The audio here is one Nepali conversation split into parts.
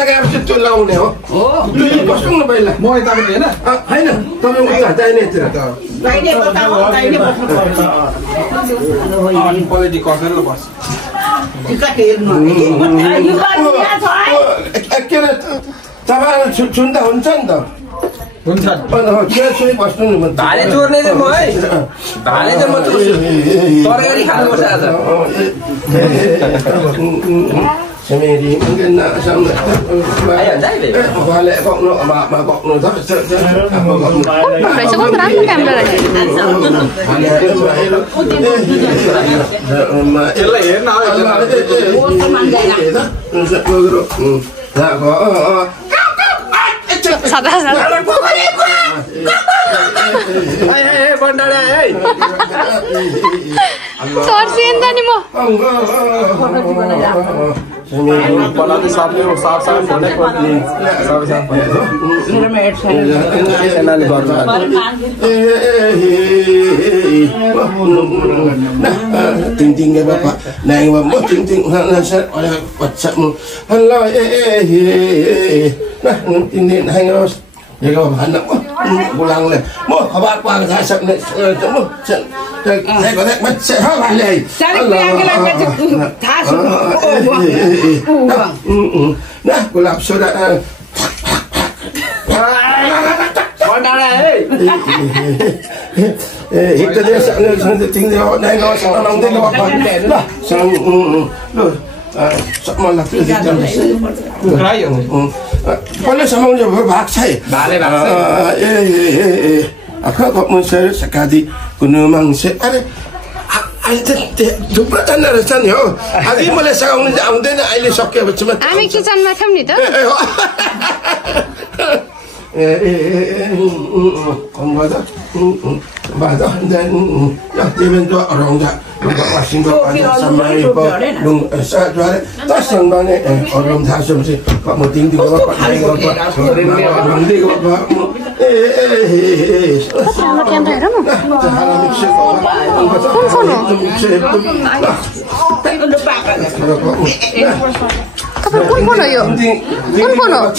लगाएपछि त्यो लाउने हो बस्नु न पहिला म यता पनि हैन हैन तपाईँ उता दाहिनेतिर क्वालिटी कसेर बस के अरे तपाईँ सुन्दा हुन्छ नि त हुन्छ बस्नु नि भाले चोर्ने चाहिँ म है भाले चाहिँ म चोर्छु तरकारी खानुपर्छ आज Semedi mungkin nak sama balik kok nak mak kok nak tak Berarti kau kenapa kamera lagi? Sabar. Hei bandara hei. Torsin tadi mo. Pala di saat itu saat bonek pasti saat channel baru. Ting bapak, naik bapak ting saya oleh WhatsAppmu. Halo nah ting harus jaga anak pulang leh. Mau kabar apa saya sebut temu saya kata macam apa leh. Nah kulap sudah. Itu dia sangat tinggal naik orang tengok apa. Lah sama lah tu kita. Kerja. Kalau sama orang berbahasa saya. Balik. Aku kok mesti sekali guna mangsa. Ada dua tanah resan yo. Agi boleh sekarang ni orang dia nak ilis okey macam. Ami kitchen macam ni tu. Baca dan ya dibentuk orang tak masing ada sama ibu dong juara tak senang orang tak semesti pak muting di bawah pak naik bawah orang di bawah Sama kian dah ramu. Kapan pun kono yo. Pun kono.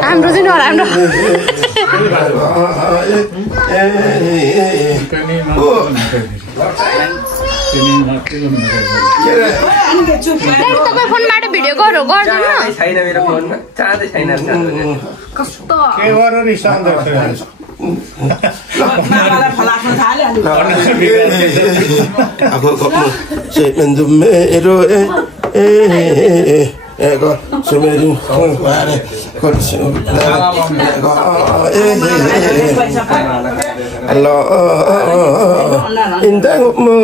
Amro sini orang amro. तपाईँ फोनबाट भिडियो गर्नु गर्दैन छैन मेरो फोनमा चार्जै छैन कस्तो के गर्नु नि शान्त aku kok saya mendum ero kok semedi bare kok Allah indah mu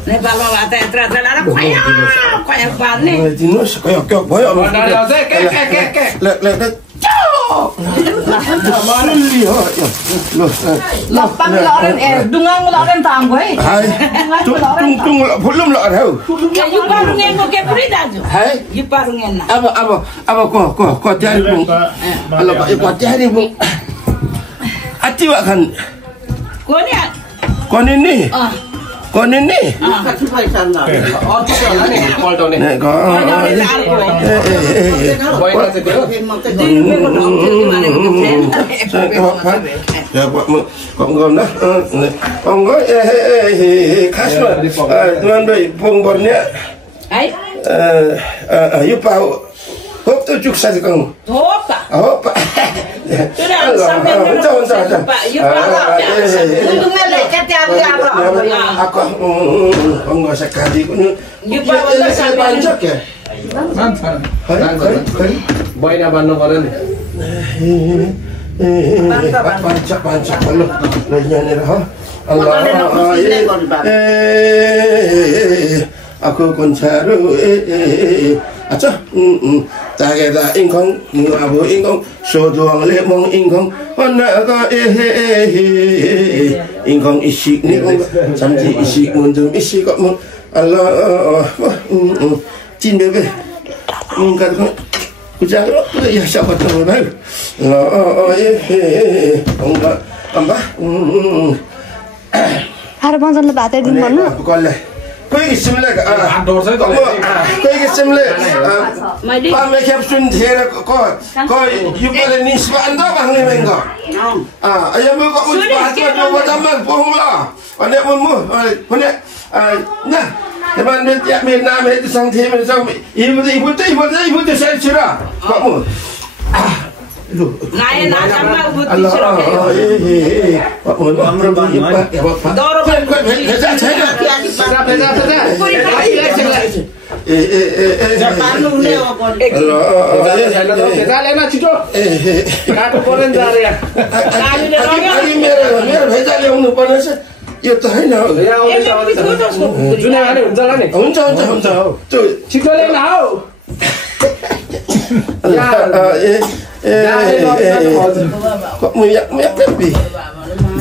नेपालमा भात यात्रा चलाएर कयाक पार्ने दिनुस् कयाक भयो Dungang laren tanggo hai. Tung belum lah tahu. Ya you parungen mo ke puri daju. Hai. You parungen na. Apa kau cari bung. Kalau kau cari bung. Ati wak kan. Kau ni. Kau ni. Con gom đó, con có khás mà, tuan đây phong bồn nhé, giúp bao hộp tôi chụp sao thì con, hộp à, aku nggak sekali pun, saya banyak ya. Boy na bano koran. Pancak kalau nanya ni lah. Allah aku konsaru acha taga ingkong abu ingkong sodoang lemong ingkong onaga ingkong isik ni kong samji isik mundum isik kok mun Allah cin bebe kan ujar ya siapa tahu baru ambah Har bangsan le batai din भन्नु कसले कोही किसिमले कोही किसिमले पामे क्याप्सुन थिएर कोही युपले निस्बा अन्त भाग्ने मेंगा अया म को उस बात को जो बदमल पोंगला अनि मु भने ना तेमान में त्या में नाम है संथे में सब इबु सेल छिरा कमु नाय ना sama ubuti sira हाम्रो बाबा दरो भेजा छैन जापान उले भेजालेन छिटो काटो पर्दैन जा रे अनि मेरो भेजा ल्याउनु पर्ने छ यो त हैन जुनै हाले हुन्छ होला नि हुन्छ त्यो छिटो ल्याउन आऊ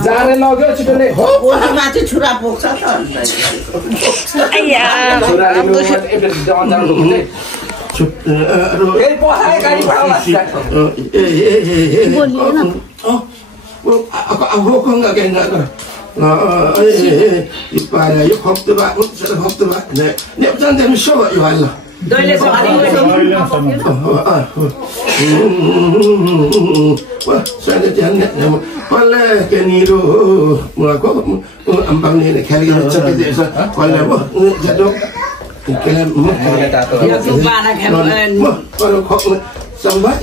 जाने लग्यो छिटो नै ओली माथि छुरा पोक्छ त Doile saya jangan wala keniro mulaku ambang ni kali cepat desa wala jaduk kelam ya subhana kan kalau kok sambah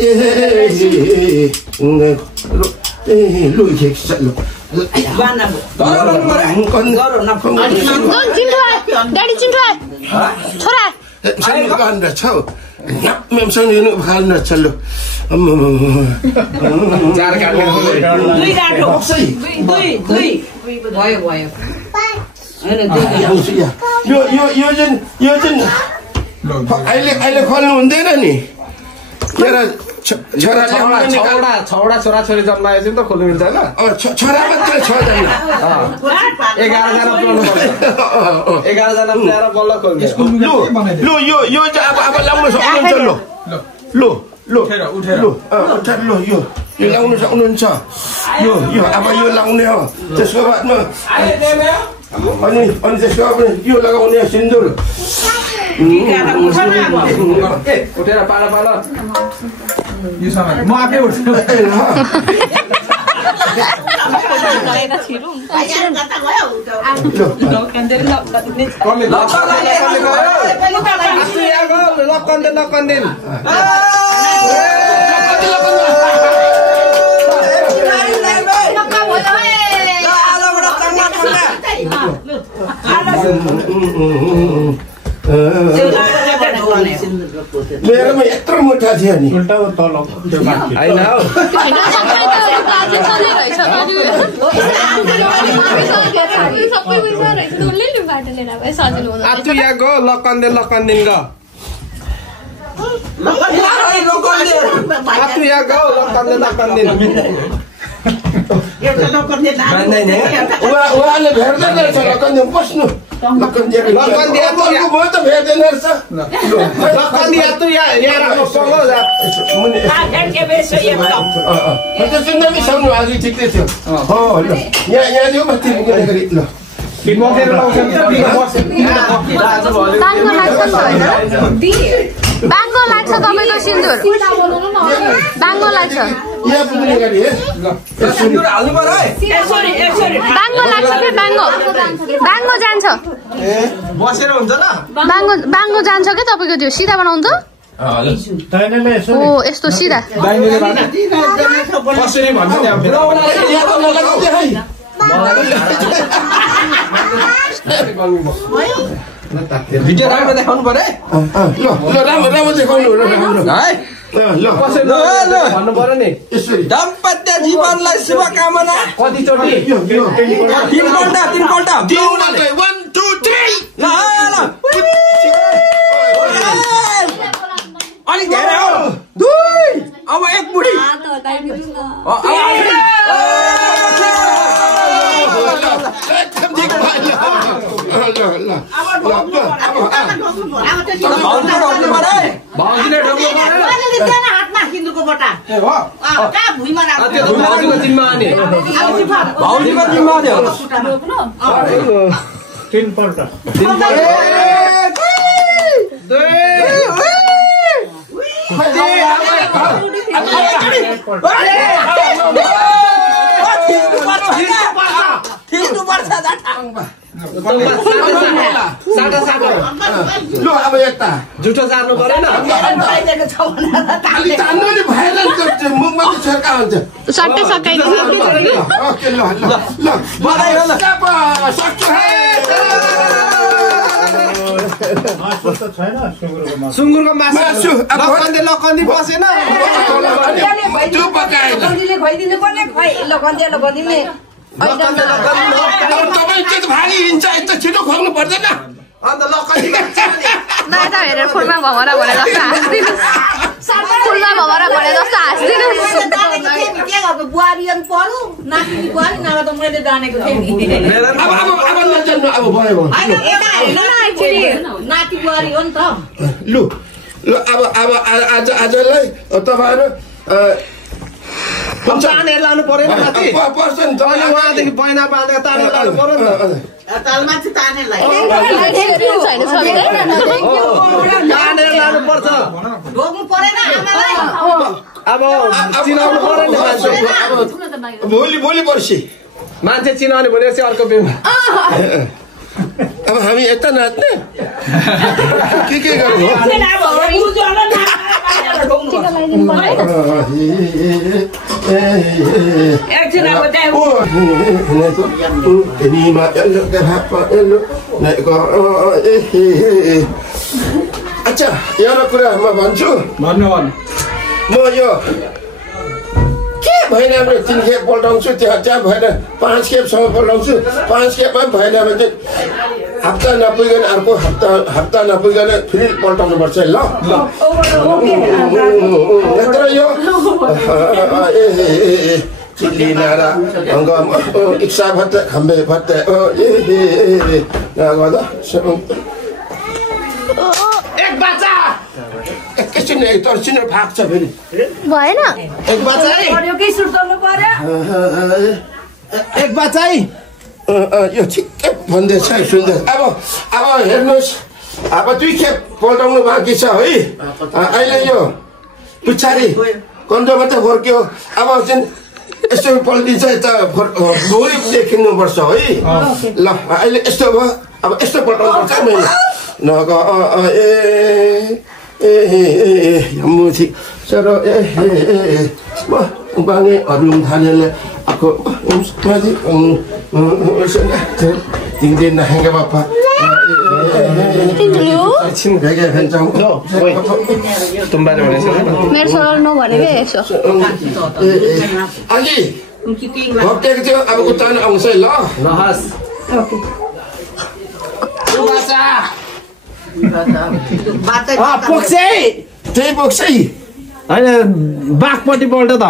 lu cek lu bana doro na Don Chintu daddy Chintu छोरा saya bukan dah tahu nyap memang ni nak hal nak calo जार काट्ने दुई डाटो दुई भयो हैन यो जन अहिले खोल्नु हुँदैन नि मेरा छौडा छोरा छोरी जन्माएपछि त खोल्नु मिल्छ हैन छोरा मात्रै 6 जना 11 जना पुर्याउनु पर्छ 11 जना पुर्याएर बल्ल खोल्ने लु यो चाहिँ अब लाउन सक्नुहुन्छ उठेर यो लाउन सक्नुहुन्छ यो अब यो लाउने हो त्यसको बादमा अनि त्यसको बादमा यो लगाउने सिन्दुर उठेर पाला यो समय म आफै उठ्छु मेरोमा यत्रो मोटा थियो नि उल्टा तल हैन हौ आतु या गो लकन्दे ग आतु या गो लकन्दे उहाँले भेट्दैन रहेछ लकन्दे बस्नु लकन्दे म त भेट्दैन रहेछ लकन्दे आतु या राख्नु पल्लो जा सुन्दै सक्नु अघि ठिकै थियो हो ल यहाँ दियो बत्ती गरी ल बिमोकेर लाउँछ बाङ्गो लाग्छ तपाईको सिन्दुर बाङ्गो लाग्छ यहाँ पुग्ने गरी है सिन्दुर हाल्नु पर्यो है बाङ्गो लाग्छ के बाङ्गो जान्छ बसेर हुन्छ ल बाङ्गो जान्छ के तपाईको त्यो सिधा बनाउँछ ओ यस्तो सिधा कसरी भन्छ नि अब भिडियो राम्रो देखाउनु पर्यो ल राम्रो देखाउनु है ल भन्नु पर्यो नि दाम्पत्य जीवनलाई शुभकामना कतिचोटि 3 पल्ट 1 2 ल अलिक धेरै हो 2 अब एक बुढी लु अब यता जुठो जान्नु परेन जान्नु नि भएन मुखमा त छर्का हुन्छ सट्टै सकाइदिनु ओके ल ल ल सक्छु सुँगुरको मासु लकन्दी बसेन त्यो पकाएन तपाईँ त्यो भारी हिँड्छ यता छिटो खुवाउनु पर्दैन अन्त लकन्दी यता हेरेर फुलमा भमरा भने जस्तो हाँस्दिनु फुलमा भमरा भने जस्तो हाँस्दिनु बुहारी पढु नाति बुहारी नभए त मैले जानेको थिएँ अब नजान्नु अब भयो नाति बुहारी हो नि त लु ल अब आजलाई तपाईँहरू तानेर लानु परेन माथि पर्छ नि उहाँदेखि बहिना बाँधेर तानेर लानु पर्यो नि तालमाथि तानेरलाई तानेर लानु पर्छ ढोग्नु परेन आमालाई अब चिनाउनु पर्यो नि मान्छे भोलि पर्सि मान्छे चिनाउने भनेपछि अर्को बिमा अब हामी यता नाच्ने के गर्नु अच्छा एउटा कुरा म भन्छु म यो के भएन भने 3 खेप पल्टाउँछु त्यहाँ भएन 5 खेपसम्म पल्टाउँछु 5 खेपमा भएन भने हप्ता नपुगिकन अर्को हप्ता नपुगिकन फेरि पल्टाउनु पर्छ ल यत्र यो चिल्ली नारा इच्छा भत्ता खम्बे भत्ता एक बच्चा एकैछिन तर चिनेर भाग्छ फेरि भएन एक बच्चा एक बच्चा यो ठिकै भन्दैछ सुन्दैछ अब हेर्नुहोस् अब 2 खेप पल्टाउनु बाँकी छ है अहिले यो पछाडि कन्डो मात्रै फर्क्यो अब चाहिँ यस्तो पल्टिन्छ यता भोलि देखिनुपर्छ है ल अहिले यस्तो भयो अब यस्तो पल्टाउनु पर्छ मैले नग मुठी सर बाङ्गे अरुण थालेले आको माथि तिनदिन नहेंगे बापा एकछिन भेगे भेन्छौँ तुम्बारे भनेछ मेरो छोराले नभने के यसो अलि भक्तेको थियो अब उता आउँछ है ल हस् पोक्सै त्यही पोक्सै होइन बाघपट्टि पल्ट त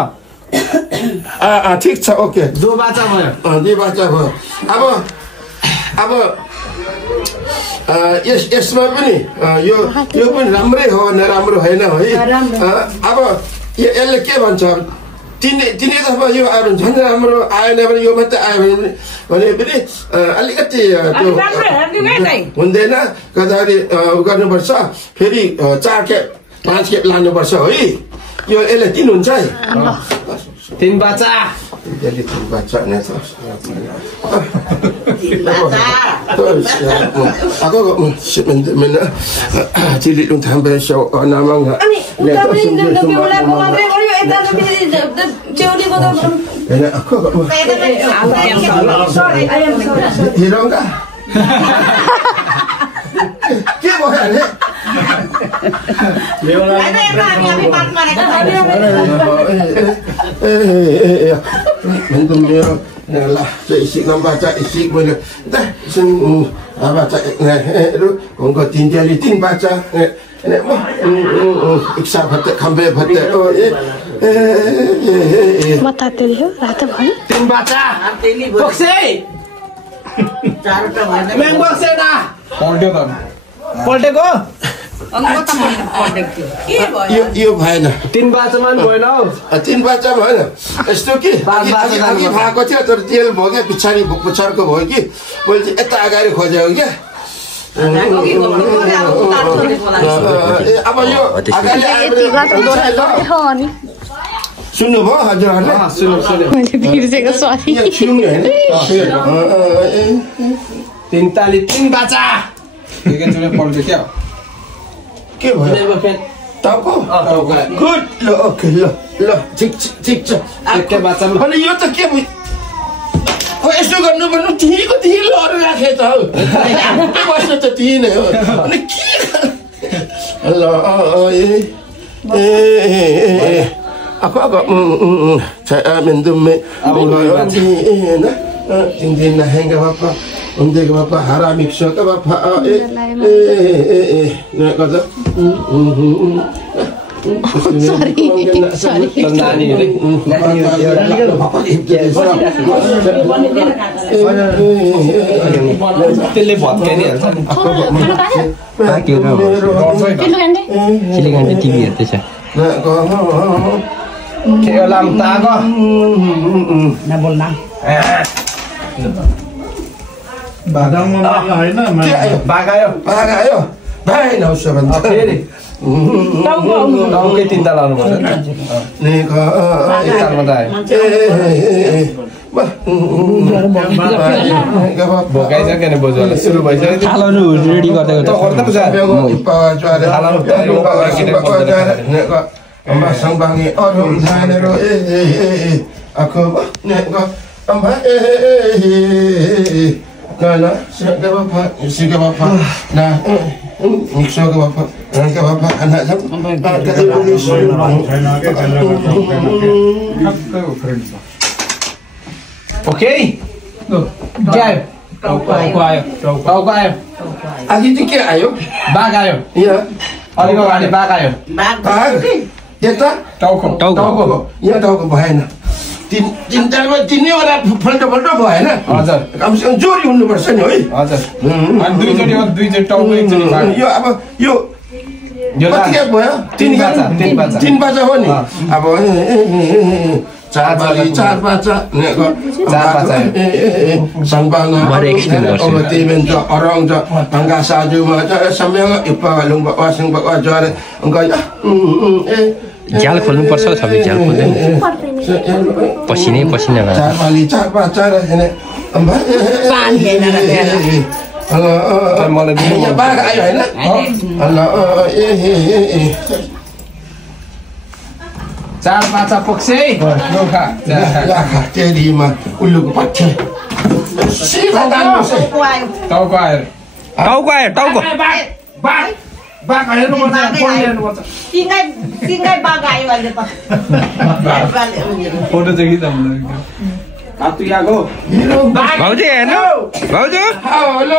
ठिक छ ओके दो बाचा भयो 2 बाचा भयो अब यसमा पनि यो पनि राम्रै हो नराम्रो होइन है अब यसले के भन्छ तिनै दफा यो आयो भने झन् राम्रो आएन भने यो मात्रै आयो भने पनि अलिकति त्यो हुँदैन कताखेरि गर्नुपर्छ फेरि 4 खेप 5 खेप लानुपर्छ है यो यसले 3 हुन्छ है 3 बाचा jadi baca nih aku mana cilik dong sampai show nama enggak aku hilang kah क्या भयो नि lah isi baca isi boleh dah baca itu kongko tinjali tin baca nek mah iksa bate khambe bate मता तेलियो रात भयो tin baca बक्से चारवटा भएन म्याङ बक्से ना पल्ट्यो त पल्टेको अङ्क त मैले पढेको थिएँ के भयो यो भएन 3 बाचामा नि भएन हौ तीन बाचा भएन यस्तो कि अघि भएको थियो तर तेल भयो क्या पछाडि पुछारको भयो कि मैले चाहिँ यता अगाडि खोजेको क्या अब यो अगाडि सुन्नुभयो हजुरहरूले मैले बिर्सेको सरी तीन ताली 3 बाचा एकैचोटि पल्ट्यो क्या के भयो टाउको गुड ल ओके ल ल ठिक छ एकै बाचामा अनि यो त के भयो यस्तो गर्नु पर्नु तिमीको तिमी अरू राखे त हौ बस्नु त तिमी नै हो अनि के ल aku saya mendum tinggi nah hingga apa untuk apa haram iksa ke apa kata sorry त्यसले भत्काइ नि हाल्छ टिभी हेर्दैछ के लाम ताको नबोल्ना बादाममा हैन बागायो भाइ नौ सबन फेरि टाउकै 3 ताल आउनु पर्छ नि एक तालमा त आयो भोकाइसक्यो नि बोजूले सुरु भइसक्यो थालहरु रेडी गर्दै Sangbangi orang tanero aku nek amba kana siapa bapa nah siapa bapa anak okay क्या आयो टाउको आयो अघि चाहिँ के आयो बाघ आयो यहाँ अलिक अगाडि बाघ आयो यता टाउको यहाँ टाउको भएन तिनवटा तिनैवटा फल्टो भएन हजुर कमसेकम जोडी हुनुपर्छ नि है हजुर अनि दुईचोटि टाउको एकचोटि बाघ यो अब यो कति भयो 3 बाचा हो नि अब 4 बाचा Sangbanga Timen orang angka saju macam sambil ipa lumba wasing bak wajar angka जाल खोल्नु पर्छ सबै जाल खोल्दैन पसिनै पसिना भएर 4 बाचा हैन पानी हैन मलाई बाघ आयो हैन अल्लाह 4 बाचा पक्से लोखा लाखा तेरीमा उल्लुको पट्टे सिधा तान्नु टाउको आयो बाघ हेर्नुपर्छ tinggal bagai aja pak. Photo चाहिँ खिच्दा हात याको भाउजू हेर्नु भाउजू हेलो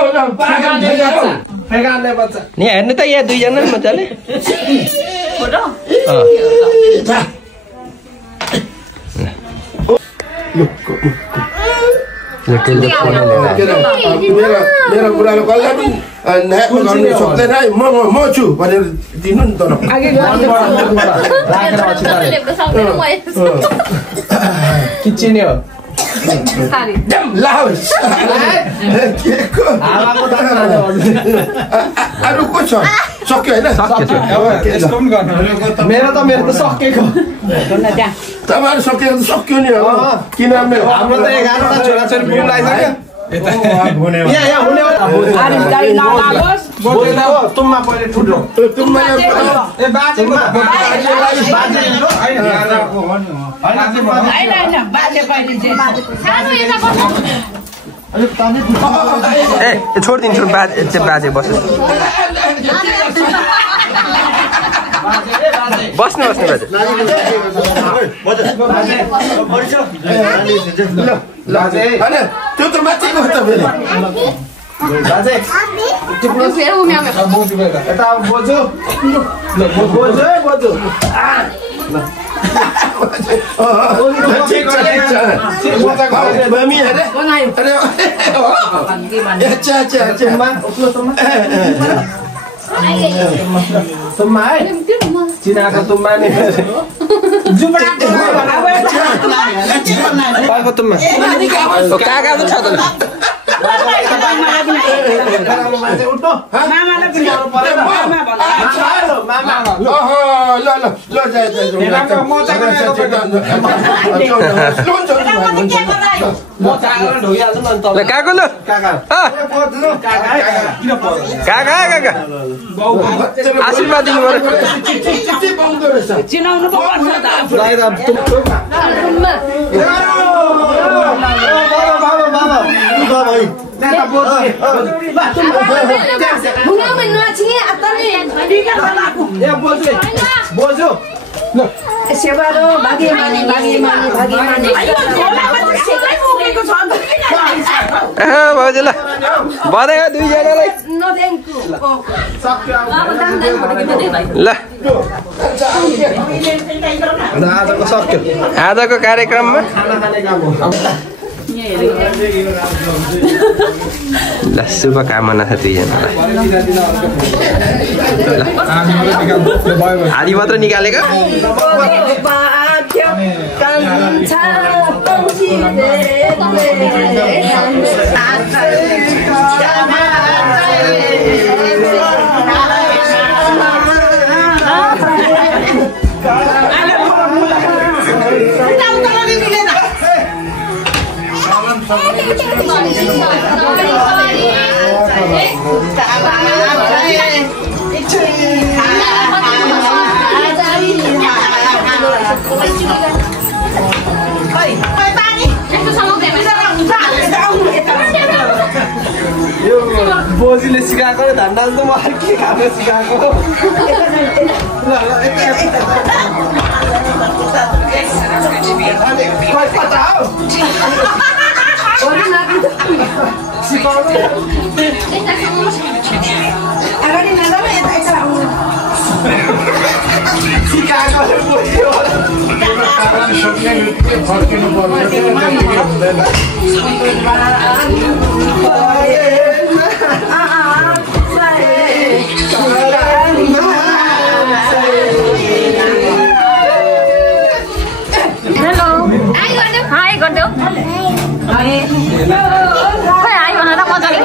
फेगान्ने बच्चा नि हेर्नु त यहाँ दुईजना मजाले Foto? मेरो बुढाले कसलाई पनि न्याय गर्नु सक्दैन है म छु भनेर दिनु नि तर किचिने हो अरू को छ सक्यो होइन मेरो त सकेको तपाईँहरू सकेको त सक्यो नि हो किनभने हाम्रो त 11 वटा छोराछोरी पुग्नु लागिसक्यो यहाँ हुने तुममा पहिले ठुलो छोडिदिन्छु बाजे बस बस्नु बस्नु बाजे त्यो त माथिको त फेरि फेरि उम्याउने यता बोजू बोजू Mami ada? Ada. Tumai. Cina ka tumai ni. Jumpa. Apa ko tumai? Kakak tu chata. आशीर्वाद दिनु चिनाउनु पो पर्छ त भाउजूलाई बधाई हो दुईजनालाई ल आजको कार्यक्रममा ल शुभकामना छ दुईजनालाई आधी मात्र निकालेको बोजूले सिकाएको धन्दा त म के खानु सिकाएको हाई गर्दै हो खै हाई भन त मजाले